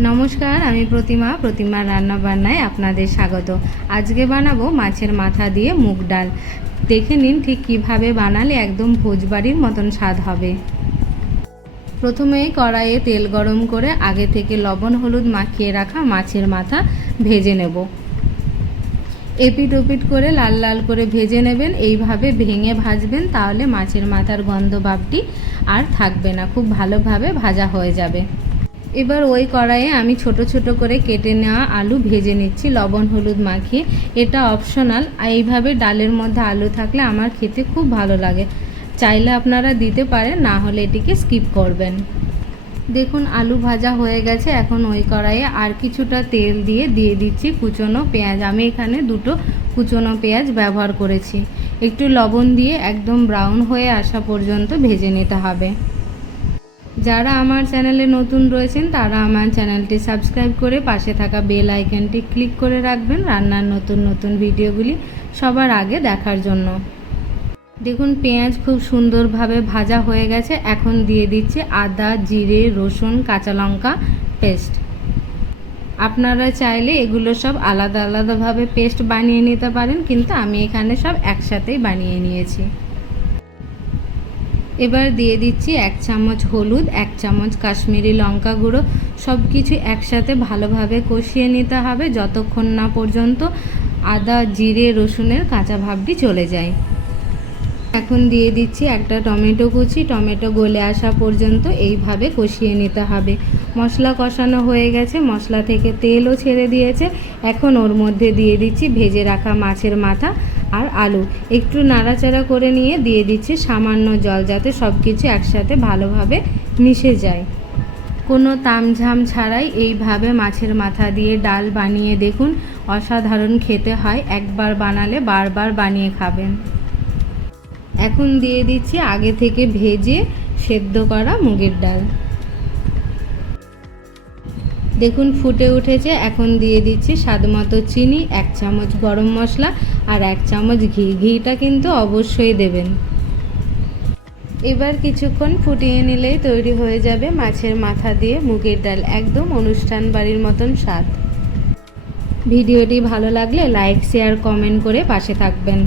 নমস্কার, আমি প্রতিমার রান্না বান্নায় আপনাদের স্বাগত। আজকে বানাবো মাছের মাথা দিয়ে মুগ ডাল। দেখে নিন ঠিক কিভাবে বানালে একদম ভোজবাড়ির মতন স্বাদ হবে। প্রথমেই কড়াইয়ে তেল গরম করে আগে থেকে লবণ হলুদ মাখিয়ে রাখা মাছের মাথা ভেজে নেব। এপিট ওপিট করে লাল লাল করে ভেজে নেবেন। এইভাবে ভেঙে ভাজবেন, তাহলে মাছের মাথার গন্ধ ভাবটি আর থাকবে না, খুব ভালোভাবে ভাজা হয়ে যাবে। এবার ওই কড়াইয়ে আমি ছোট ছোট করে কেটে নেওয়া আলু ভেজে নিচ্ছি লবণ হলুদ মাখিয়ে। এটা অপশনাল, এইভাবে ডালের মধ্যে আলু থাকলে আমার খেতে খুব ভালো লাগে। চাইলে আপনারা দিতে পারেন, না হলে এটিকে স্কিপ করবেন। দেখুন আলু ভাজা হয়ে গেছে। এখন ওই কড়াইয়ে আর কিছুটা তেল দিয়ে দিচ্ছি কুচনো পেঁয়াজ। আমি এখানে দুটো কুচনো পেঁয়াজ ব্যবহার করেছি। একটু লবণ দিয়ে একদম ব্রাউন হয়ে আসা পর্যন্ত ভেজে নিতে হবে। যারা আমার চ্যানেলে নতুন রয়েছেন তারা আমার চ্যানেলটি সাবস্ক্রাইব করে পাশে থাকা বেল আইকনটি ক্লিক করে রাখবেন রান্নার নতুন নতুন ভিডিওগুলি সবার আগে দেখার জন্য। দেখুন পেঁয়াজ খুব সুন্দরভাবে ভাজা হয়ে গেছে। এখন দিয়ে দিচ্ছি আদা জিরে রসুন কাঁচা লঙ্কা পেস্ট। আপনারা চাইলে এগুলো সব আলাদা আলাদাভাবে পেস্ট বানিয়ে নিতে পারেন, কিন্তু আমি এখানে সব একসাথেই বানিয়ে নিয়েছি। এবার দিয়ে দিচ্ছি 1 চামচ হলুদ, 1 চামচ কাশ্মীরি লঙ্কা গুঁড়ো। সব কিছু একসাথে ভালোভাবে কষিয়ে নিতে হবে যতক্ষণ না পর্যন্ত আদা জিরে রসুনের কাঁচা ভাবটি চলে যায়। এখন দিয়ে দিচ্ছি একটা টমেটো কুচি। টমেটো গলে আসা পর্যন্ত এইভাবে কষিয়ে নিতে হবে। মশলা কষানো হয়ে গেছে, মশলা থেকে তেলও ছেড়ে দিয়েছে। এখন ওর মধ্যে দিয়ে দিচ্ছি ভেজে রাখা মাছের মাথা আর আলু। একটু নাড়াচাড়া করে নিয়ে দিয়ে দিচ্ছি সামান্য জল, যাতে সব কিছু একসাথে ভালোভাবে মিশে যায়। কোনো তামঝাম ছাড়াই এইভাবে মাছের মাথা দিয়ে ডাল বানিয়ে দেখুন, অসাধারণ খেতে হয়। একবার বানালে বারবার বানিয়ে খাবেন। এখন দিয়ে দিচ্ছি আগে থেকে ভেজে সেদ্ধ করা মুগের ডাল। দেখুন ফুটে উঠেছে। এখন দিয়ে দিচ্ছি স্বাদমতো চিনি, 1 চামচ গরম মশলা আর 1 চামচ ঘি। ঘিটা কিন্তু অবশ্যই দেবেন। এবার কিছুক্ষণ ফুটিয়ে নিলেই তৈরি হয়ে যাবে মাছের মাথা দিয়ে মুগের ডাল। একদম অনুষ্ঠান বাড়ির মতন স্বাদ। ভিডিওটি ভালো লাগলে লাইক শেয়ার কমেন্ট করে পাশে থাকবেন।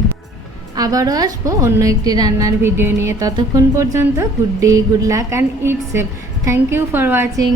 আবারও আসবো অন্য একটি রান্নার ভিডিও নিয়ে। ততক্ষণ পর্যন্ত good day, good luck and eat safe. Thank you for watching.